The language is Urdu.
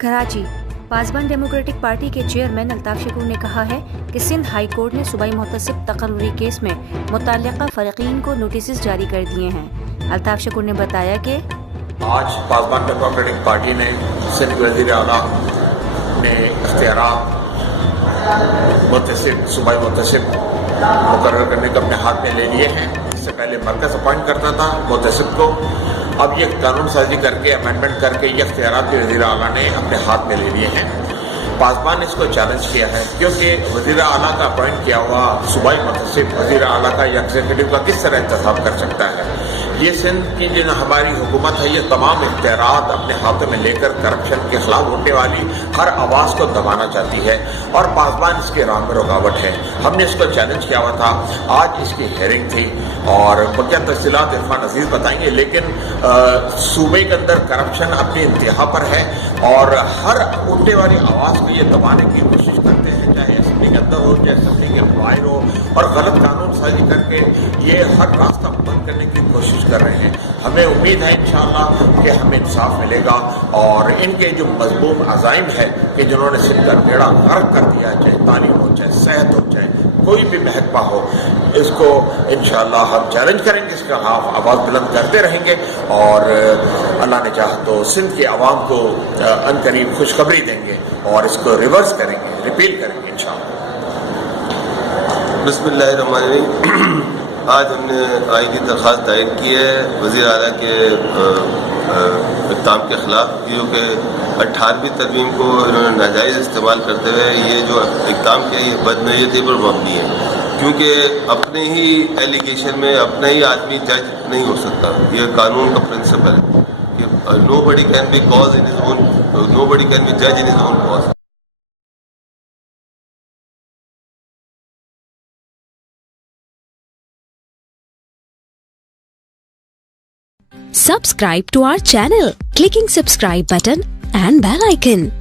کراچی پاسبان ڈیموکریٹک پارٹی کے چیئرمین الطاف شکور نے کہا ہے کہ سندھ ہائی کورٹ نے صوبائی محتسب تقرری کیس میں متعلقہ فریقین کو نوٹسز جاری کر دیے ہیں۔ الطاف شکور نے بتایا کہ آج پاسبان ڈیموکریٹک پارٹی نے سندھ کے وزیر اعلیٰ نے اختیارات صوبائی محتسب مقرر کرنے کے اپنے ہاتھ میں لے لیے ہیں۔ اس سے پہلے مرکز اپوائنٹ کرتا تھا محتسب کو، اب یہ قانون سازی کر کے امینڈمنٹ کر کے یہ اختیارات بھی وزیر اعلیٰ نے اپنے ہاتھ میں لے لیے ہیں۔ پاسبان نے اس کو چیلنج کیا ہے کیونکہ وزیر اعلیٰ کا اپوائنٹ کیا ہوا صوبائی محتسب وزیر اعلیٰ کا یا ایگزیکٹو کا کس طرح انتخاب کر سکتا ہے؟ یہ سندھ کی جو ہماری حکومت ہے یہ تمام اختیارات اپنے ہاتھوں میں لے کر کرپشن کے خلاف اٹھنے والی ہر آواز کو دبانا چاہتی ہے، اور پاسبان اس کے راہ میں رکاوٹ ہے۔ ہم نے اس کو چیلنج کیا ہوا تھا، آج اس کی ہیئرنگ تھی اور بقیہ تفصیلات عرفان عزیز بتائیں گے، لیکن صوبے کے اندر کرپشن اپنی انتہا پر ہے اور ہر اٹھنے والی آواز کو یہ دبانے کی کوشش کرتے ہیں، چاہے اسمبلی کے اندر ہو چاہے اسمبلی کے باہر ہو، اور غلط قانون سازی کر کے یہ ہر راستہ بند کرنے کی کوشش کر رہے ہیں۔ ہمیں امید ہے انشاءاللہ کہ ہمیں انصاف ملے گا، اور ان کے جو مضموم عزائم ہے کہ جنہوں نے سندھ کا بیڑا غرق کر دیا، چاہے تعلیم ہو چاہے صحت ہو چاہے کوئی بھی محکمہ ہو، اس کو انشاءاللہ ہم چیلنج کریں گے، اس کے خلاف آواز بلند کرتے رہیں گے، اور اللہ نے چاہا تو سندھ کے عوام کو عنقریب خوشخبری دیں گے اور اس کو ریورس کریں گے، ریپیل کریں گے انشاءاللہ۔ بسم اللہ الرحمن الرحیم۔ آج ہم نے آئی کی درخواست دائر کی ہے وزیر اعلیٰ کے اقدام کے خلاف، کیونکہ 18ویں ترمیم کو انہوں نے ناجائز استعمال کرتے ہوئے یہ جو اقدام کیا یہ بدنیتی پر مبنی ہے، کیونکہ اپنے ہی ایلیگیشن میں اپنا ہی آدمی جج نہیں ہو سکتا۔ یہ قانون کا پرنسپل ہے کہ nobody can be cause in his own, nobody can be جج in his own cause. Subscribe to our channel, clicking subscribe button and bell icon.